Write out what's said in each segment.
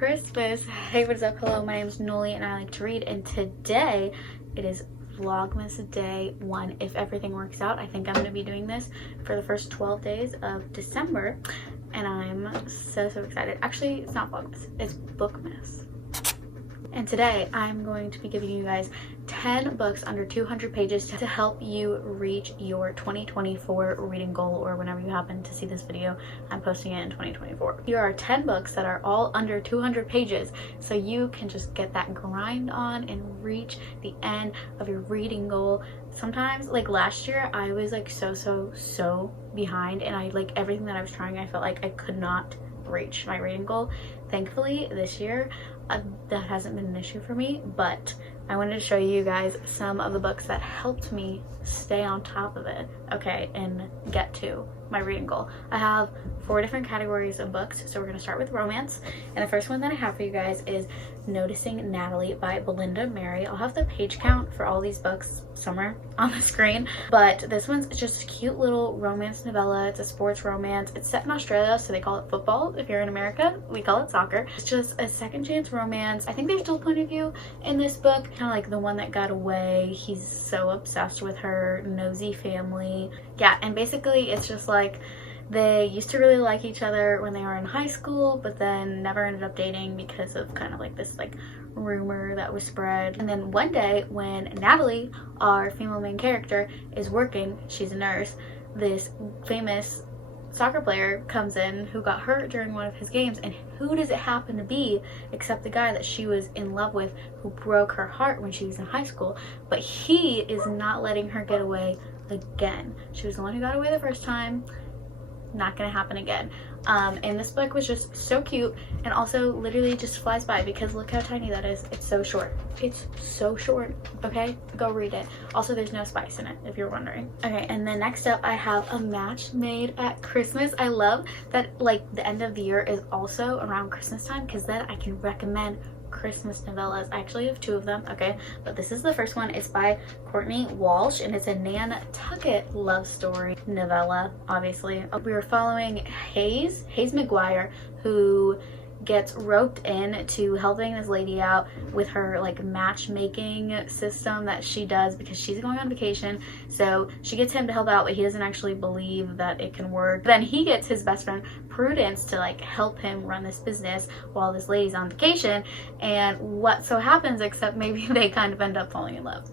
Christmas. Hey, what's up? Hello, my name is Noli and I like to read, and today it is Vlogmas day 1. If everything works out, I think I'm going to be doing this for the first 12 days of December, and I'm so excited. Actually, it's not Vlogmas, it's Bookmas. And today I'm going to be giving you guys 10 books under 200 pages to help you reach your 2024 reading goal, or whenever you happen to see this video, I'm posting it in 2024. Here are 10 books that are all under 200 pages, so you can just get that grind on and reach the end of your reading goal. Sometimes, like last year, I was like so behind, and I like everything that I was trying, I felt like I could not reach my reading goal. Thankfully, this year, that hasn't been an issue for me, but I wanted to show you guys some of the books that helped me stay on top of it, okay, and get to my reading goal. I have 4 different categories of books, so we're going to start with romance, and the first one that I have for you guys is Noticing Natalie by Belinda Mary. I'll have the page count for all these books somewhere on the screen, but this one's just a cute little romance novella. It's a sports romance. It's set in Australia, so they call it football. If you're in America, we call it soccer. It's just a second chance romance. I think there's dual point of view in this book, kind of like The One That Got Away. He's so obsessed with her nosy family. Yeah, and basically it's just like they used to really like each other when they were in high school, but then never ended up dating because of kind of like this like rumor that was spread. And then one day when Natalie, our female main character, is working, she's a nurse, this famous soccer player comes in who got hurt during one of his games, and who does it happen to be except the guy that she was in love with, who broke her heart when she was in high school. But he is not letting her get away again. She was the one who got away the first time. Not gonna happen again. And this book was just so cute, and also literally just flies by because look how tiny that is. It's so short. It's so short. Okay, go read it. Also, there's no spice in it if you're wondering. Okay, and then next up I have A Match Made at Christmas. I love that like the end of the year is also around Christmas time, because then I can recommend Christmas novellas. I actually have 2 of them, okay, but this is the first one. It's by Courtney Walsh, and it's a Nantucket love story novella. Obviously, we were following Hayes McGuire, who gets roped in to helping this lady out with her like matchmaking system that she does because she's going on vacation. So she gets him to help out, but he doesn't actually believe that it can work. Then he gets his best friend Prudence to like help him run this business while this lady's on vacation, and what so happens, except maybe they kind of end up falling in love.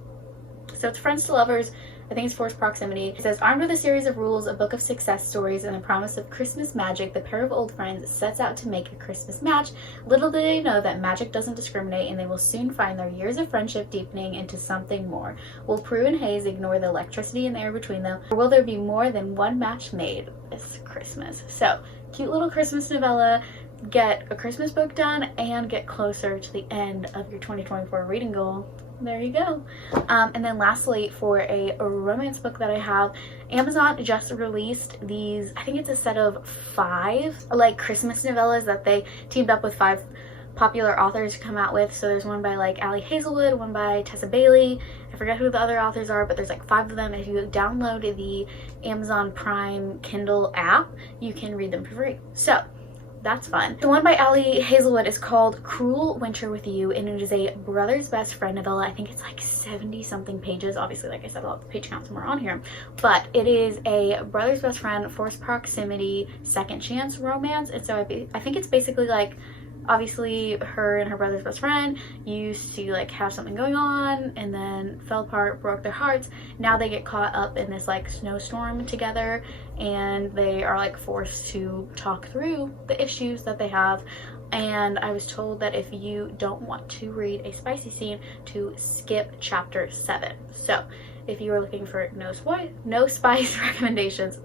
So it's friends to lovers. I think it's forced proximity. It says, armed with a series of rules, a book of success stories, and the promise of Christmas magic, the pair of old friends sets out to make a Christmas match. Little do they know that magic doesn't discriminate, and they will soon find their years of friendship deepening into something more. Will Prue and Hayes ignore the electricity in the air between them, or will there be more than one match made this Christmas? So, cute little Christmas novella. Get a Christmas book done and get closer to the end of your 2024 reading goal. There you go. And then lastly, for a romance book that I have, Amazon just released these, I think it's a set of 5 like Christmas novellas that they teamed up with 5 popular authors to come out with. So there's one by like Ali Hazelwood, one by Tessa Bailey. I forget who the other authors are, but there's like 5 of them. If you download the Amazon Prime Kindle app, you can read them for free. So that's fun. The one by Ali Hazelwood is called Cruel Winter with You, and it is a brother's best friend novella. I think it's like 70 something pages. Obviously, like I said, I'll have the page count somewhere on here, but it is a brother's best friend, forced proximity, second chance romance. And so I think it's basically like, obviously her and her brother's best friend used to like have something going on and then fell apart, broke their hearts. Now they get caught up in this like snowstorm together, and they are like forced to talk through the issues that they have. And I was told that if you don't want to read a spicy scene, to skip chapter 7. So if you are looking for no spice recommendations,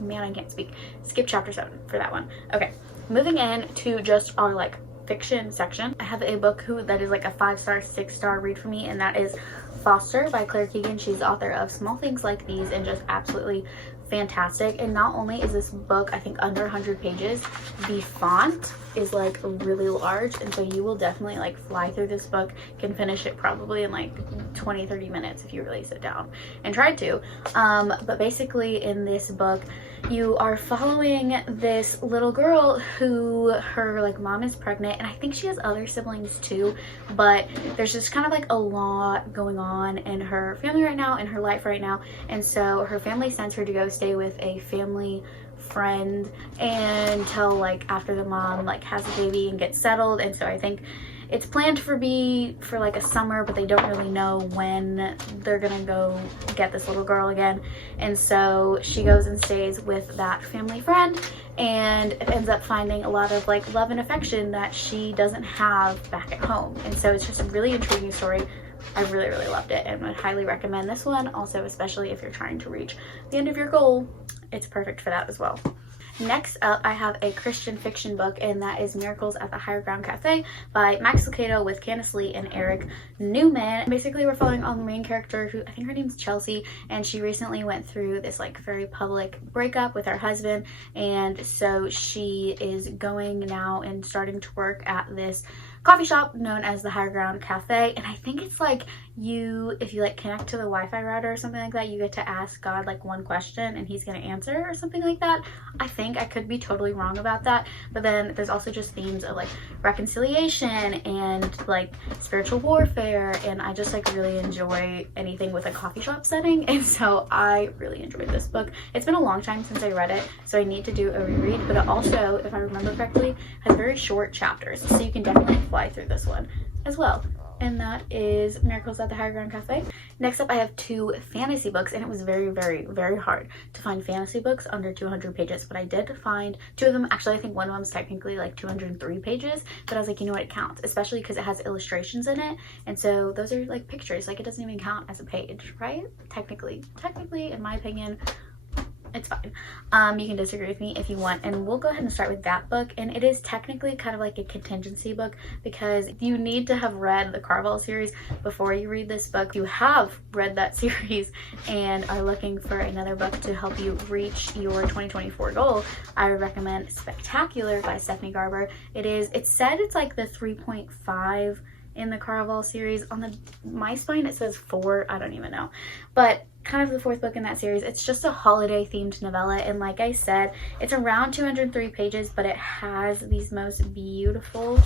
man, I can't speak. Skip chapter 7 for that one. Okay, moving in to just our like fiction section, I have a book that is like a 5-star, 6-star read for me, and that is Foster by Claire Keegan. She's the author of Small Things Like These and just absolutely fantastic. And not only is this book, I think, under 100 pages, the font is like really large, and so you will definitely like fly through this book. You can finish it probably in like 20-30 minutes if you really sit down and try to. But basically in this book you are following this little girl who her like mom is pregnant, and I think she has other siblings too, but there's just kind of like a lot going on in her family right now, in her life right now, and so her family sends her to go stay with a family friend until like after the mom like has a baby and gets settled. And so I think it's planned for like a summer, but they don't really know when they're gonna go get this little girl again. And so she goes and stays with that family friend and ends up finding a lot of like love and affection that she doesn't have back at home. And so it's just a really intriguing story. I really, really loved it and would highly recommend this one. Also, especially if you're trying to reach the end of your goal, it's perfect for that as well. Next up, I have a Christian fiction book, and that is Miracles at the Higher Ground Cafe by Max Lucado with Candace Lee and Eric Newman. Basically, we're following on the main character, who I think her name's Chelsea, and she recently went through this like very public breakup with her husband, and so she is going now and starting to work at this coffee shop known as the Higher Ground Cafe. And I think it's like if you like connect to the Wi-Fi router or something like that, you get to ask God like one question and he's going to answer or something like that. I think I could be totally wrong about that, but then there's also just themes of like reconciliation and like spiritual warfare, and I just like really enjoy anything with a coffee shop setting, and so I really enjoyed this book. It's been a long time since I read it, so I need to do a reread, but it also, if I remember correctly, has very short chapters, so you can definitely fly through this one as well. And that is Miracles at the Higher Ground Cafe. Next up, I have 2 fantasy books, and it was very, very, very hard to find fantasy books under 200 pages, but I did find 2 of them. Actually, I think one of them is technically like 203 pages, but I was like, you know what, it counts, especially because it has illustrations in it, and so those are like pictures, like it doesn't even count as a page, right? Technically, in my opinion, it's fine. You can disagree with me if you want, and we'll go ahead and start with that book. And it is technically kind of like a contingency book because you need to have read the Carvel series before you read this book. If you have read that series and are looking for another book to help you reach your 2024 goal, I would recommend Spectacular by Stephanie Garber. It's said it's like the 3.5 in the Carvel series. On my spine it says 4, I don't even know, but kind of the 4th book in that series. It's just a holiday themed novella, and like I said, it's around 203 pages, but it has these most beautiful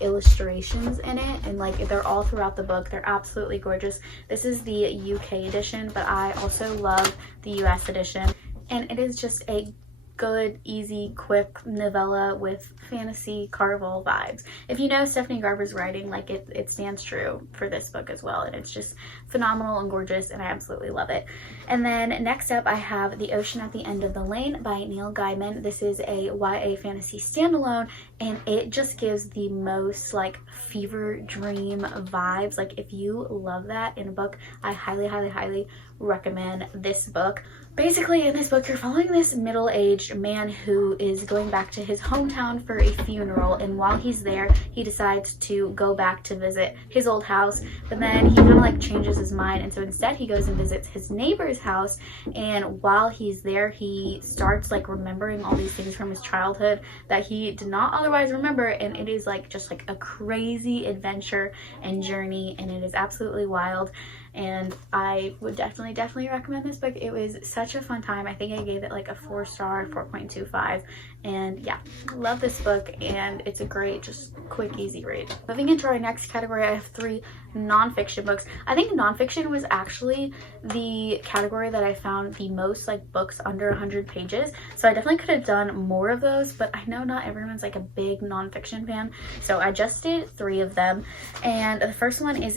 illustrations in it, and like they're all throughout the book. They're absolutely gorgeous. This is the UK edition, but I also love the US edition, and it is just a good, easy, quick novella with fantasy Carvel vibes. If you know Stephanie Garber's writing, like it stands true for this book as well, and it's just phenomenal and gorgeous, and I absolutely love it. And then next up, I have The Ocean at the End of the Lane by Neil Gaiman. This is a YA fantasy standalone, and it just gives the most like fever dream vibes. Like if you love that in a book, I highly, highly, highly recommend this book. Basically, in this book, you're following this middle-aged man who is going back to his hometown for a funeral, and while he's there, he decides to go back to visit his old house, but then he kind of like changes his mind, and so instead he goes and visits his neighbor's house, and while he's there, he starts like remembering all these things from his childhood that he did not otherwise remember, and it is like just like a crazy adventure and journey, and it is absolutely wild. And I would definitely recommend this book. It was such a fun time. I think I gave it like a 4-star, 4.25, and yeah, love this book, and it's a great, just quick, easy read. Moving into our next category, I have 3 nonfiction books. I think nonfiction was actually the category that I found the most like books under 100 pages, so I definitely could have done more of those, but I know not everyone's like a big nonfiction fan, so I just did 3 of them. And the first one is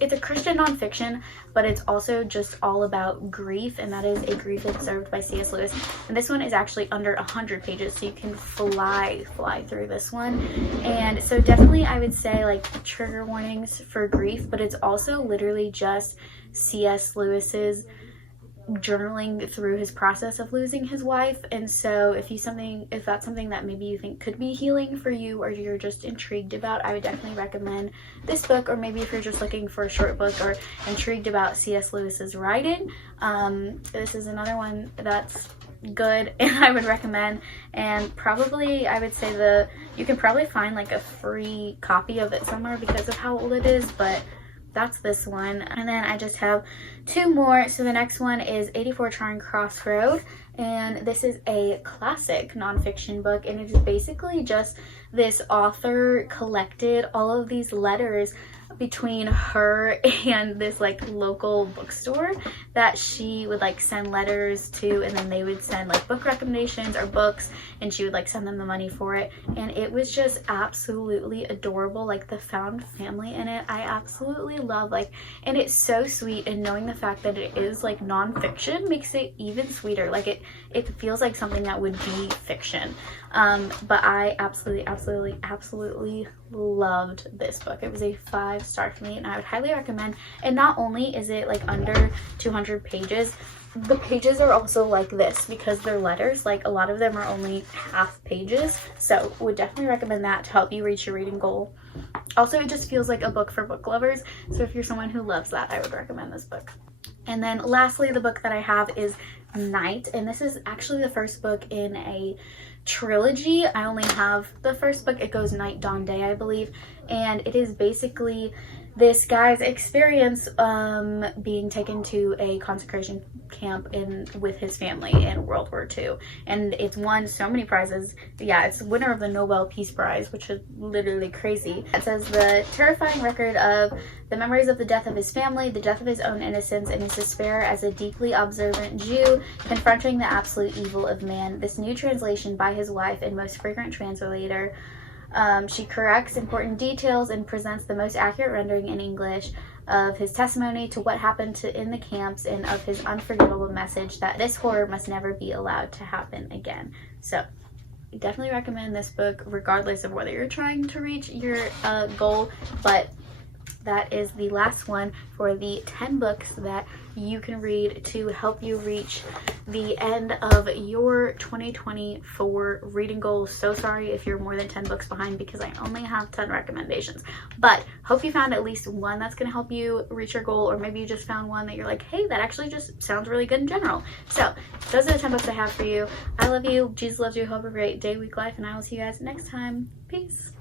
it's a Christian nonfiction, but it's also just all about grief, and that is A Grief Observed by C.S. Lewis. And this one is actually under 100 pages, so you can fly through this one. And so definitely I would say like trigger warnings for grief, but it's also literally just C.S. Lewis's journaling through his process of losing his wife. And so if that's something that maybe you think could be healing for you, or you're just intrigued about, I would definitely recommend this book. Or maybe if you're just looking for a short book or intrigued about C.S. Lewis's writing, this is another one that's good and I would recommend. And probably I would say you can probably find like a free copy of it somewhere because of how old it is, but that's this one. And then I just have two more. So the next one is 84 Charing Cross Road, and this is a classic nonfiction book, and it is basically just this author collected all of these letters between her and this like local bookstore that she would like send letters to, and then they would send like book recommendations or books, and she would like send them the money for it. And it was just absolutely adorable. Like the found family in it, I absolutely love. Like, and it's so sweet, and knowing the fact that it is like nonfiction makes it even sweeter. Like it feels like something that would be fiction. But I absolutely loved this book. It was a 5-star for me, and I would highly recommend. And not only is it like under 200 pages, the pages are also like this because they're letters. Like a lot of them are only half pages, so would definitely recommend that to help you reach your reading goal. Also, it just feels like a book for book lovers, so if you're someone who loves that, I would recommend this book. And then lastly, the book that I have is Night, and this is actually the first book in a trilogy. I only have the first book. It goes Night, Dawn, Day, I believe, and it is basically this guy's experience being taken to a concentration camp with his family in World War II. And it's won so many prizes. Yeah, it's the winner of the Nobel Peace Prize, which is literally crazy. It says the terrifying record of the memories of the death of his family, the death of his own innocence, and his despair as a deeply observant Jew confronting the absolute evil of man. This new translation by his wife and most frequent translator, she corrects important details and presents the most accurate rendering in English of his testimony to what happened in the camps, and of his unforgettable message that this horror must never be allowed to happen again. So I definitely recommend this book regardless of whether you're trying to reach your goal. But that is the last one for the 10 books that you can read to help you reach the end of your 2024 reading goals. So sorry if you're more than 10 books behind because I only have 10 recommendations, but hope you found at least one that's going to help you reach your goal, or maybe you just found one that you're like, hey, that actually just sounds really good in general. So those are the 10 books I have for you. I love you. Jesus loves you. Hope you have a great day, week, life, and I will see you guys next time. Peace.